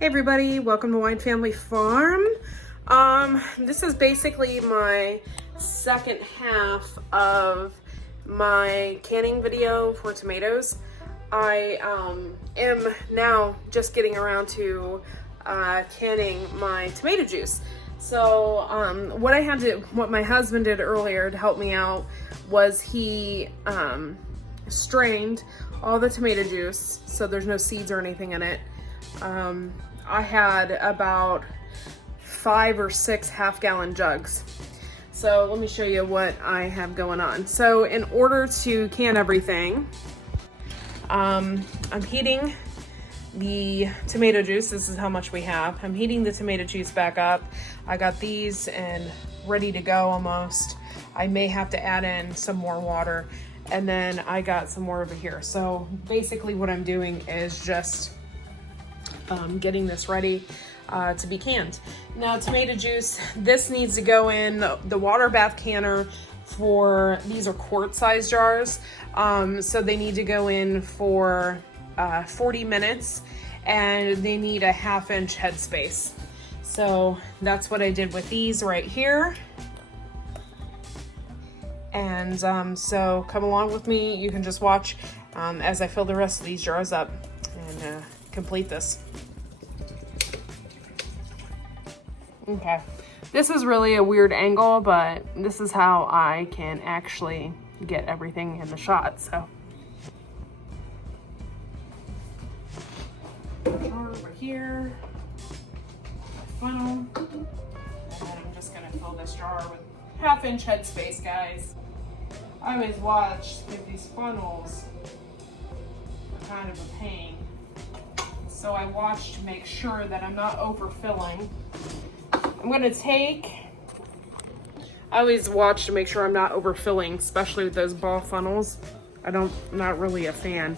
Hey everybody, welcome to Wine Family Farm. This is basically my second half of my canning video for tomatoes. I am now just getting around to canning my tomato juice. So what my husband did earlier to help me out was he strained all the tomato juice so there's no seeds or anything in it. I had about 5 or 6 half-gallon jugs. So let me show you what I have going on. So in order to can everything, I'm heating the tomato juice. This is how much we have. I'm heating the tomato juice back up. I got these and ready to go almost. I may have to add in some more water, and then I got some more over here. So basically what I'm doing is just getting this ready to be canned. Now tomato juice, this needs to go in the water bath canner for, these are quart size jars. So they need to go in for 40 minutes and they need a 1/2 inch headspace. So that's what I did with these right here. And so come along with me. You can just watch as I fill the rest of these jars up and complete this. Okay, this is really a weird angle, but this is how I can actually get everything in the shot. So over here, funnel, and I'm just gonna fill this jar with 1/2 inch headspace, guys. I always watch that these funnels are kind of a pain. So I watch to make sure that I'm not overfilling. I'm gonna I always watch to make sure I'm not overfilling, especially with those ball funnels. Not really a fan.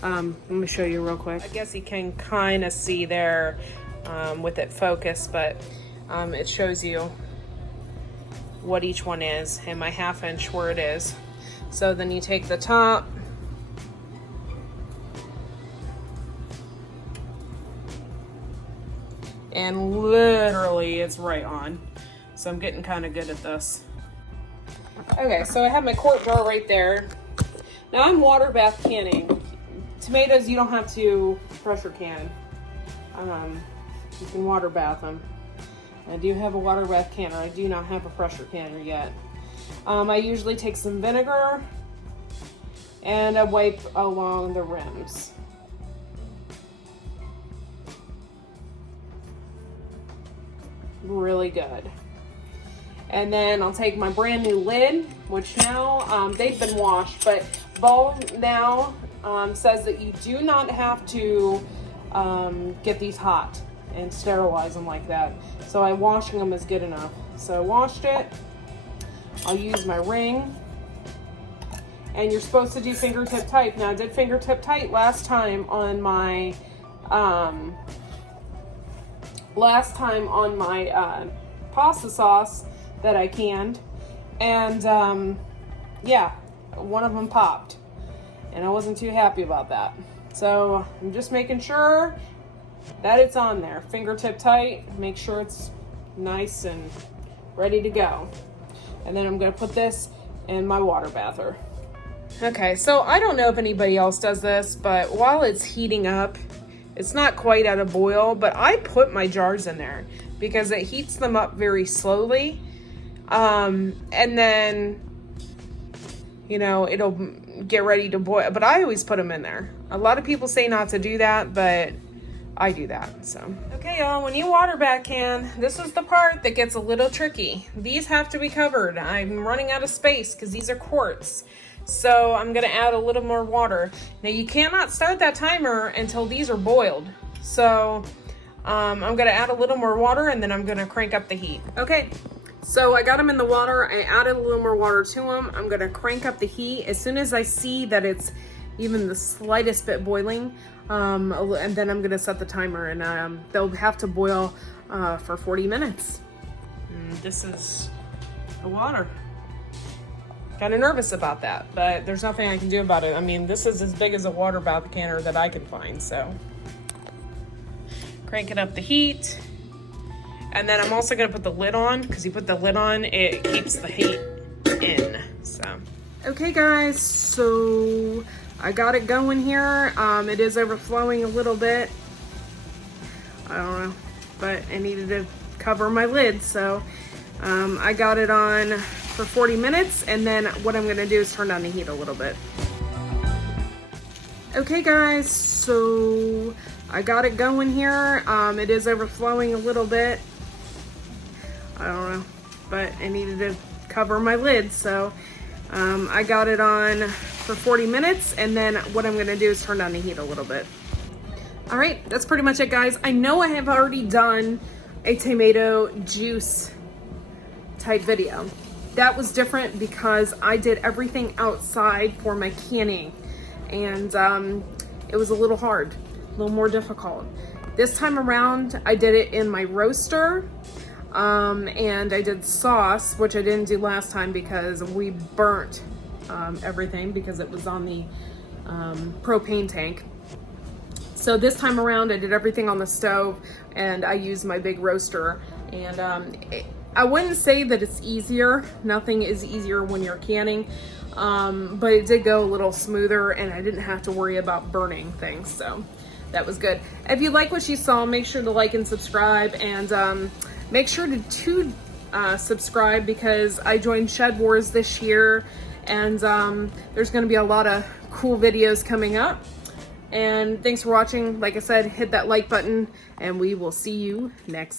Let me show you real quick. I guess you can kind of see there with it focused, but it shows you what each one is and my 1/2 inch where it is. So then you take the top, and literally it's right on. So I'm getting kind of good at this. Okay, so I have my quart jar right there. Now I'm water bath canning. Tomatoes, you don't have to pressure can. You can water bath them. I do have a water bath canner. I do not have a pressure canner yet. I usually take some vinegar and I wipe along the rims. Really good. And then I'll take my brand new lid, which now they've been washed, but Ball now says that you do not have to get these hot and sterilize them like that. So washing them is good enough. So I washed it. I'll use my ring. And you're supposed to do fingertip tight. Now I did fingertip tight last time on my pasta sauce that I canned, and yeah, one of them popped and I wasn't too happy about that. So I'm just making sure that it's on there, fingertip tight, make sure it's nice and ready to go. And then I'm going to put this in my water bather. Okay, so I don't know if anybody else does this, but while it's heating up, it's not quite at a boil, but I put my jars in there because it heats them up very slowly. And then, you know, it'll get ready to boil, but I always put them in there. A lot of people say not to do that, but I do that, so. Okay, y'all, when you water bath can, this is the part that gets a little tricky. These have to be covered. I'm running out of space because these are quarts. So I'm gonna add a little more water. Now you cannot start that timer until these are boiled. So I'm gonna add a little more water and then I'm gonna crank up the heat. Okay, so I got them in the water. I added a little more water to them. I'm gonna crank up the heat. As soon as I see that it's even the slightest bit boiling, and then I'm gonna set the timer, and they'll have to boil for 40 minutes. And this is the water. Kind of nervous about that, but there's nothing I can do about it. I mean, this is as big as a water bath canner that I can find, so. cranking up the heat. And then I'm also gonna put the lid on, because you put the lid on, it keeps the heat in, so. Okay guys, so I got it going here. It is overflowing a little bit. I don't know, but I needed to cover my lid, so I got it on for 40 minutes, and then what I'm gonna do is turn down the heat a little bit. Okay guys, so I got it going here. It is overflowing a little bit. I don't know, but I needed to cover my lid, so I got it on for 40 minutes, and then what I'm gonna do is turn down the heat a little bit. All right, that's pretty much it, guys. I know I have already done a tomato juice type video. That was different because I did everything outside for my canning, and it was a little hard, a little more difficult. This time around, I did it in my roaster, and I did sauce, which I didn't do last time because we burnt everything because it was on the propane tank. So this time around, I did everything on the stove, and I used my big roaster. And I wouldn't say that it's easier. Nothing is easier when you're canning, but it did go a little smoother, and I didn't have to worry about burning things. So that was good. If you like what you saw, make sure to like and subscribe, and make sure to subscribe because I joined Shed Wars this year, and there's going to be a lot of cool videos coming up. And thanks for watching. Like I said, hit that like button, and we will see you next.